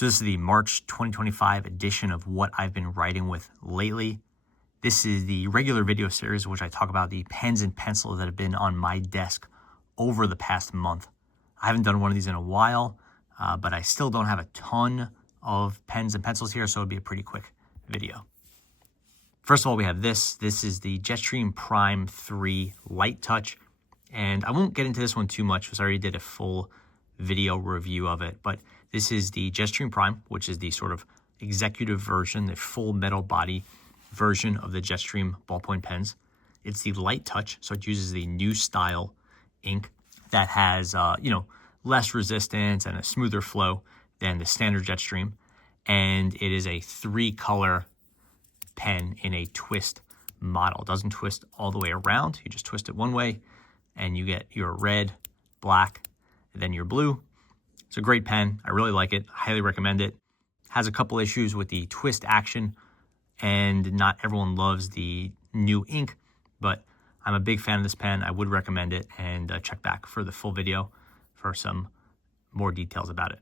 So this is the March 2025 edition of what I've been writing with lately. This is the regular video series in which I talk about the pens and pencils that have been on my desk over the past month. I haven't done one of these in a while, but I still don't have a ton of pens and pencils here, so it'll be a pretty quick video. First of all, we have this. This is the Jetstream Prime 3 Light Touch, and I won't get into this one too much because I already did a full video review of it, but this is the Jetstream Prime, which is the sort of executive version, the full metal body version of the Jetstream ballpoint pens. It's the Light Touch, so it uses the new style ink that has, less resistance and a smoother flow than the standard Jetstream. And it is a 3-color pen in a twist model. It doesn't twist all the way around. You just twist it one way and you get your red, black, and then your blue. It's a great pen. I really like it. I highly recommend it. Has a couple issues with the twist action, and not everyone loves the new ink, but I'm a big fan of this pen. I would recommend it, and check back for the full video for some more details about it.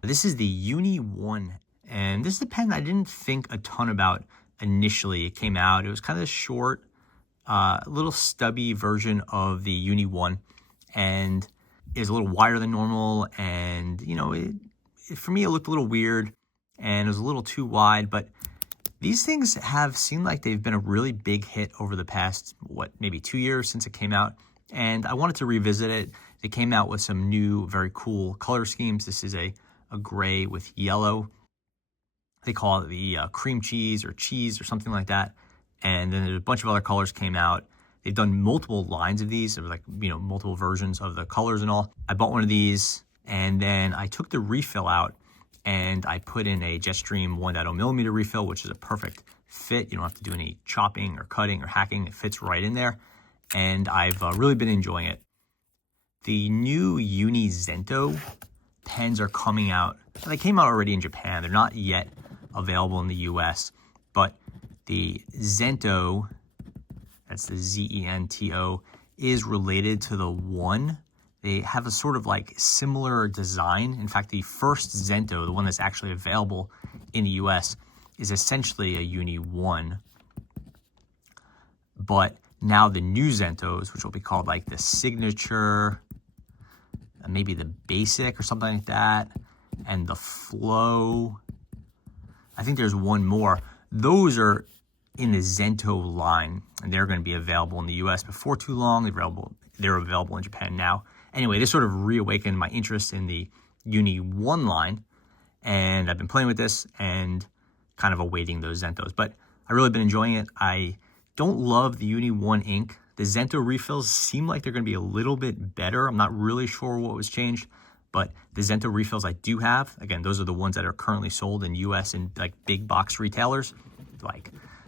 This is the Uni 1, and this is a pen I didn't think a ton about initially. It came out, it was kind of short, a little stubby version of the Uni 1, and is a little wider than normal, and for me it looked a little weird and it was a little too wide, but these things have seemed like they've been a really big hit over the past, maybe 2 years since it came out, and I wanted to revisit it. They came out with some new, very cool color schemes. This is a gray with yellow. They call it the cream cheese or something like that, and then there's a bunch of other colors came out. They've done multiple lines of these, multiple versions of the colors and all. I bought one of these, and then I took the refill out, and I put in a Jetstream 1.0 millimeter refill, which is a perfect fit. You don't have to do any chopping or cutting or hacking. It fits right in there, and I've really been enjoying it. The new Uni Zento pens are coming out. They came out already in Japan. They're not yet available in the US, but the Zento, that's the Zento, is related to the One. They have a sort of similar design. In fact, the first Zento, the one that's actually available in the US, is essentially a Uni 1. But now the new Zentos, which will be called the Signature, maybe the Basic or something like that, and the Flow. I think there's one more. Those are in the Zento line, and they're going to be available in the US before too long. They're available in Japan now. Anyway, this sort of reawakened my interest in the Uni 1 line, and I've been playing with this and kind of awaiting those Zentos. But I've really been enjoying it. I don't love the Uni 1 ink. The Zento refills seem like they're going to be a little bit better. I'm not really sure what was changed, but the Zento refills I do have, again, those are the ones that are currently sold in US and big box retailers,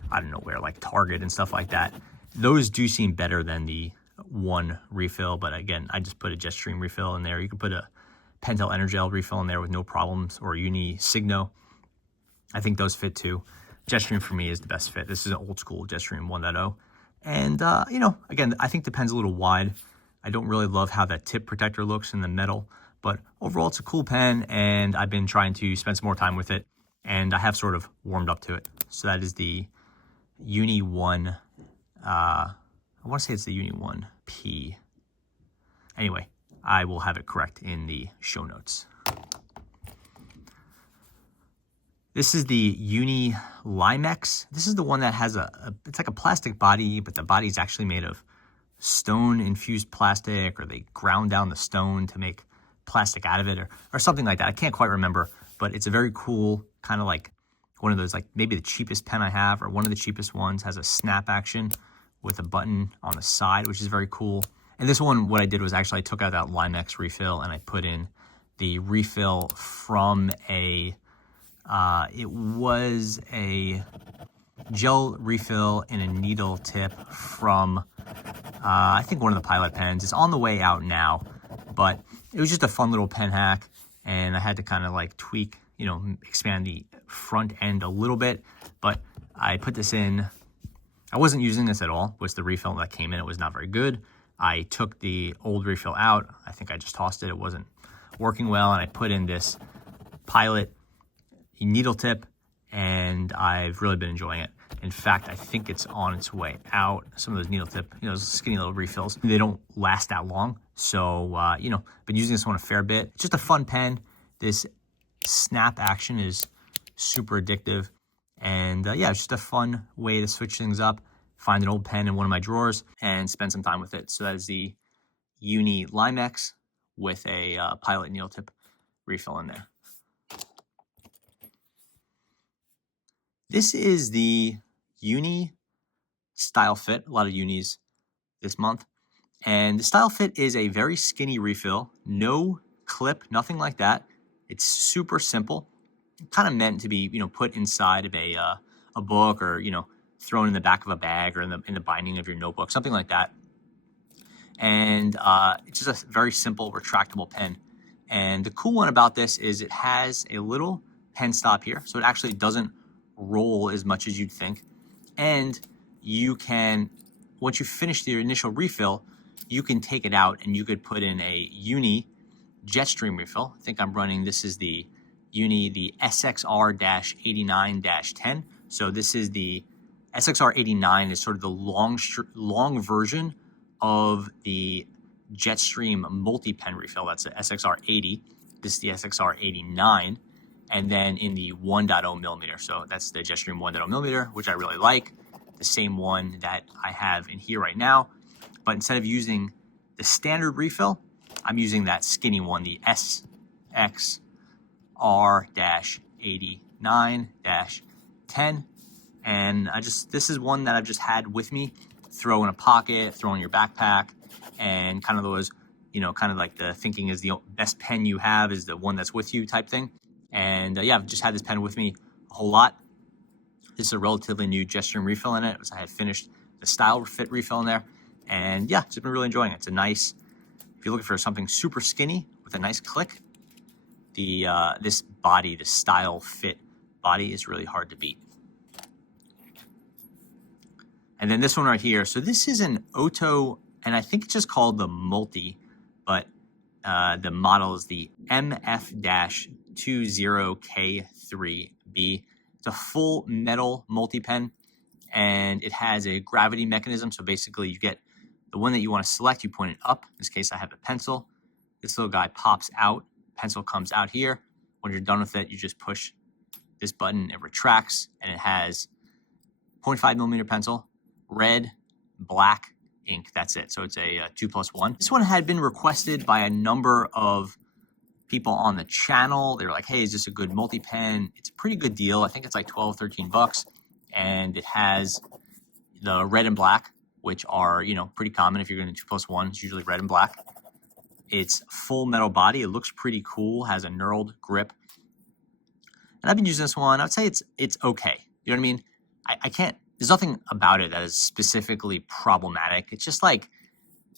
I don't know where, Target and stuff like that. Those do seem better than the One refill, but again, I just put a Jetstream refill in there. You can put a Pentel Energel refill in there with no problems, or Uni Signo. I think those fit too. Jetstream for me is the best fit. This is an old school Jetstream 1.0. And, again, I think the pen's a little wide. I don't really love how that tip protector looks in the metal, but overall it's a cool pen, and I've been trying to spend some more time with it, and I have sort of warmed up to it. So that is the Uni 1, I want to say it's the Uni 1P. Anyway, I will have it correct in the show notes. This is the Uni Limex. This is the one that has it's like a plastic body, but the body is actually made of stone-infused plastic, or they ground down the stone to make plastic out of it, or something like that. I can't quite remember, but it's a very cool, kind of one of those, maybe the cheapest pen I have, or one of the cheapest ones. Has a snap action with a button on the side, which is very cool. And this one, what I did was actually I took out that Limex refill and I put in the refill from it was a gel refill in a needle tip from, I think one of the Pilot pens. It's on the way out now, but it was just a fun little pen hack, and I had to kind of tweak, expand the front end a little bit, but I put this in. I wasn't using this at all. It was the refill that came in. It was not very good. I took the old refill out. I think I just tossed it. It wasn't working well, and I put in this Pilot needle tip, and I've really been enjoying it. In fact, I think it's on its way out. Some of those needle tip, those skinny little refills, they don't last that long. So, been using this one a fair bit. It's just a fun pen. This snap action is super addictive. And it's just a fun way to switch things up, find an old pen in one of my drawers and spend some time with it. So that is the Uni Limex with a Pilot needle tip refill in there. This is the Uni Style Fit, a lot of Unis this month. And the Style Fit is a very skinny refill, no clip, nothing like that. It's super simple, kind of meant to be, put inside of a book or, thrown in the back of a bag or in the binding of your notebook, something like that. And it's just a very simple retractable pen. And the cool one about this is it has a little pen stop here, so it actually doesn't roll as much as you'd think. And you can, once you finish the initial refill, you can take it out and you could put in a Uni Jetstream refill. I think I'm running, this is the Uni, the SXR-89-10. So this is the SXR-89 is sort of the long version of the Jetstream multi-pen refill. That's the SXR-80. This is the SXR-89. And then in the 1.0 millimeter. So that's the Jetstream 1.0 millimeter, which I really like. The same one that I have in here right now. But instead of using the standard refill, I'm using that skinny one, the SXR-89-10. And this is one that I've just had with me, throw in a pocket, throw in your backpack, and kind of those, kind of like the thinking is the best pen you have is the one that's with you type thing. And I've just had this pen with me a whole lot. This is a relatively new Jetstream refill in it. I had finished the Style Fit refill in there. And just been really enjoying it. It's a nice, if you're looking for something super skinny with a nice click, this body, the Style Fit body is really hard to beat. And then this one right here. So this is an Oto, and I think it's just called the Multi, but the model is the MF-20K3B. It's a full metal multi-pen, and it has a gravity mechanism. So basically you get the one that you want to select, you point it up. In this case, I have a pencil. This little guy pops out, pencil comes out here. When you're done with it, you just push this button, it retracts, and it has 0.5 millimeter pencil, red, black ink. That's it. So it's a 2+1. This one had been requested by a number of people on the channel. They were like, hey, is this a good multi-pen? It's a pretty good deal. I think it's like 12, 13 bucks. And it has the red and black, which are, pretty common. If you're going to 2+1, it's usually red and black. It's full metal body. It looks pretty cool, has a knurled grip. And I've been using this one. I would say it's okay. You know what I mean? I can't, there's nothing about it that is specifically problematic. It's just like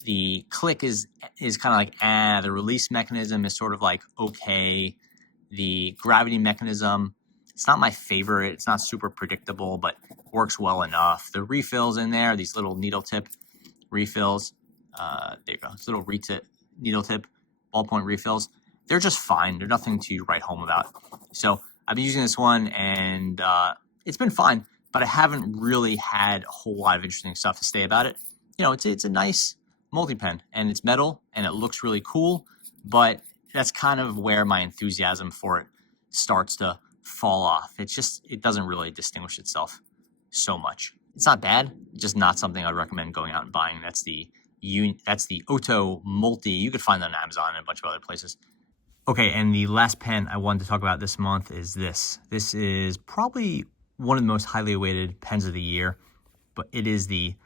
the click is kind of like, the release mechanism is sort of like, okay. The gravity mechanism, it's not my favorite. It's not super predictable, but works well enough. The refills in there, these little needle tip refills. There you go. It's little needle tip ballpoint refills. They're just fine. They're nothing to write home about. So I've been using this one, and it's been fine, but I haven't really had a whole lot of interesting stuff to say about it. It's a nice multi-pen, and it's metal, and it looks really cool, but that's kind of where my enthusiasm for it starts to fall off. It doesn't really distinguish itself so much. It's not bad, just not something I'd recommend going out and buying. That's the Oto Multi. You could find that on Amazon and a bunch of other places. Okay, and the last pen I wanted to talk about this month is this. This is probably one of the most highly awaited pens of the year, but it is the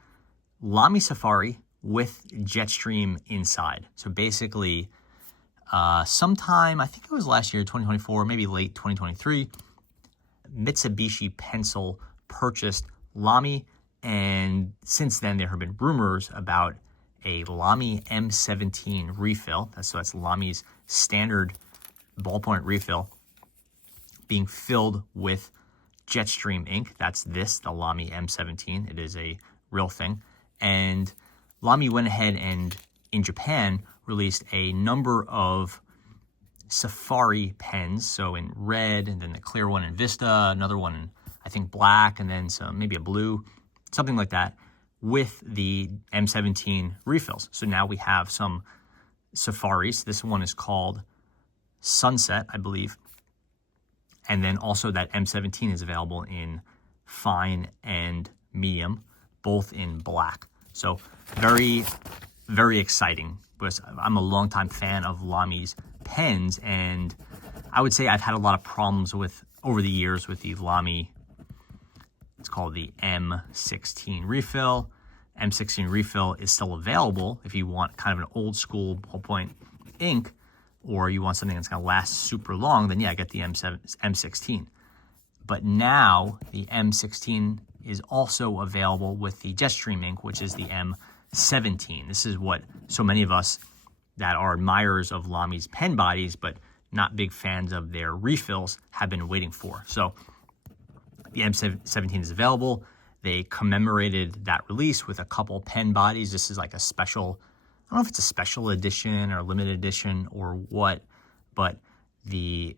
Lamy Safari with Jetstream inside. So basically, sometime, I think it was last year, 2024, maybe late 2023, Mitsubishi Pencil purchased Lamy, and since then there have been rumors about a Lamy M17 refill. So that's Lamy's standard ballpoint refill being filled with Jetstream ink. That's the Lamy M17. It is a real thing. And Lamy went ahead and in Japan released a number of Safari pens, so in red, and then the clear one in Vista, another one in, I think, black, and then some, maybe a blue, something like that, with the M17 refills. So now we have some Safaris. This one is called Sunset, I believe. And then also that M17 is available in fine and medium, both in black. So very, very exciting, because I'm a longtime fan of Lamy's pens, and I would say I've had a lot of problems with, over the years, with the Lamy, it's called the M16 refill. M16 refill is still available if you want kind of an old school ballpoint ink, or you want something that's gonna last super long, then yeah, get the M16. But now the M16 is also available with the Jetstream ink, which is the M17. This is what so many of us that are admirers of Lamy's pen bodies, but not big fans of their refills, have been waiting for. So the M17 is available. They commemorated that release with a couple pen bodies. This is like a special, I don't know if it's a special edition or limited edition or what, but the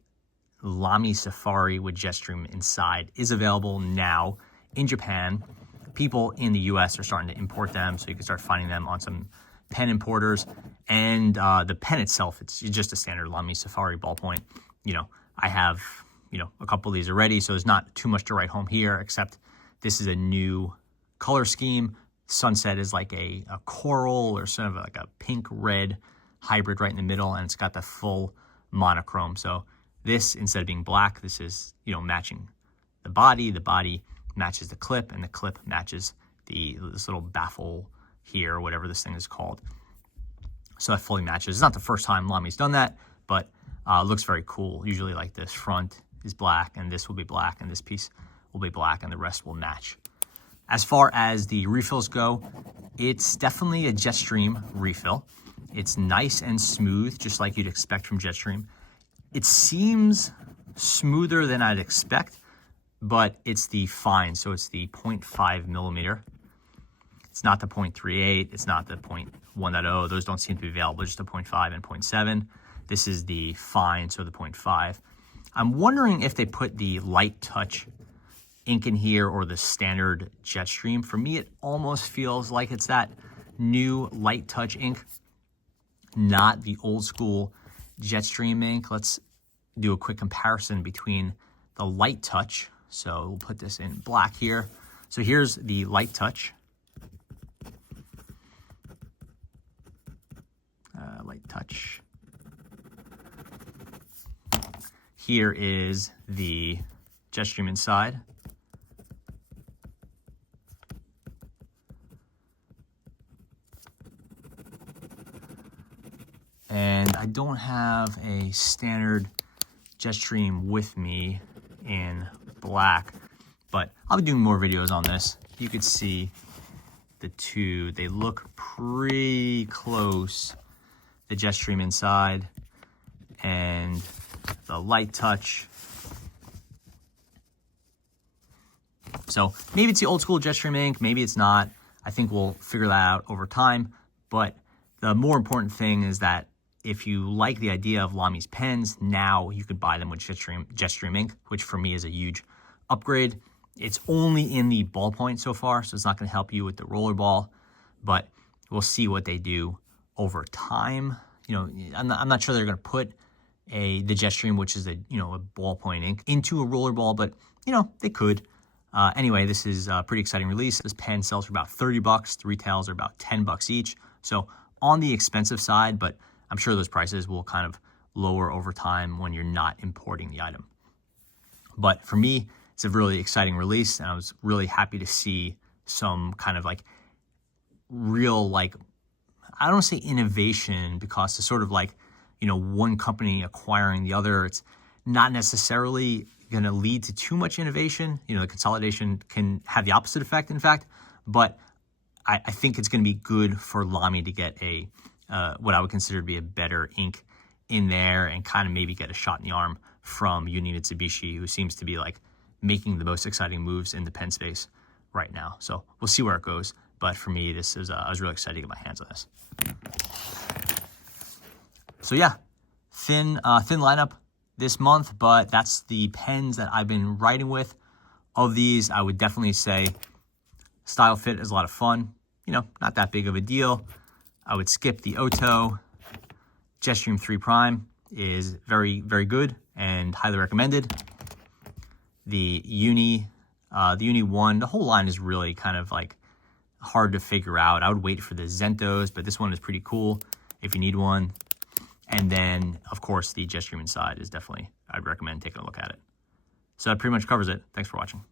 Lamy Safari with Jetstream inside is available now in Japan. People in the US are starting to import them, so you can start finding them on some pen importers. And the pen itself, it's just a standard Lamy Safari ballpoint. You know, I have, you know, a couple of these already, so there's not too much to write home here, except this is a new color scheme. Sunset is like a coral or sort of like a pink-red hybrid right in the middle, and it's got the full monochrome. So this, instead of being black, this is, you know, matching the body matches the clip, and the clip matches this little baffle here, or whatever this thing is called. So that fully matches. It's not the first time Lamy's done that, but looks very cool. Usually like this front is black, and this will be black, and this piece will be black, and the rest will match. As far as the refills go, it's definitely a Jetstream refill. It's nice and smooth, just like you'd expect from Jetstream. It seems smoother than I'd expect, but it's the fine, so it's the 0.5 millimeter. It's not the 0.38, it's not the 0.1.0. Those don't seem to be available, just the 0.5 and 0.7. This is the fine, so the 0.5. I'm wondering if they put the light touch ink in here or the standard Jetstream. For me, it almost feels like it's that new light touch ink, not the old school Jetstream ink. Let's do a quick comparison between the light touch. So we'll put this in black here. So here's the light touch. Light touch. Here is the Jetstream inside. And I don't have a standard Jetstream with me in black, but I'll be doing more videos on this. You could see the two, they look pretty close. The Jetstream inside and the light touch. So maybe it's the old school Jetstream ink, maybe it's not. I think we'll figure that out over time. But the more important thing is that if you like the idea of Lamy's pens, now you could buy them with Jetstream ink, which for me is a huge upgrade. It's only in the ballpoint so far, so it's not going to help you with the rollerball, but we'll see what they do over time. You know, I'm not sure they're going to put the Jetstream, which is a ballpoint ink, into a rollerball, but you know, they could. Anyway, this is a pretty exciting release. This pen sells for about $30. The retails are about $10 each. So on the expensive side, but I'm sure those prices will kind of lower over time when you're not importing the item. But for me, it's a really exciting release, and I was really happy to see some kind of like real, like, I don't want to say innovation, because it's sort of like, you know, one company acquiring the other. It's not necessarily going to lead to too much innovation. You know, the consolidation can have the opposite effect, in fact, but I think it's going to be good for Lamy to get a what I would consider to be a better ink in there, and kind of maybe get a shot in the arm from Uni Mitsubishi, who seems to be like making the most exciting moves in the pen space right now. So we'll see where it goes. But for me, this is I was really excited to get my hands on this. So yeah, Thin lineup this month, but that's the pens that I've been writing with. Of these, I would definitely say Style Fit is a lot of fun. You know, not that big of a deal. I would skip the Oto. Jetstream 3 Prime is very, very good and highly recommended. The Uni 1, the whole line is really kind of like hard to figure out. I would wait for the Zentos, but this one is pretty cool if you need one. And then, of course, the Jetstream Inside is definitely, I'd recommend taking a look at it. So that pretty much covers it. Thanks for watching.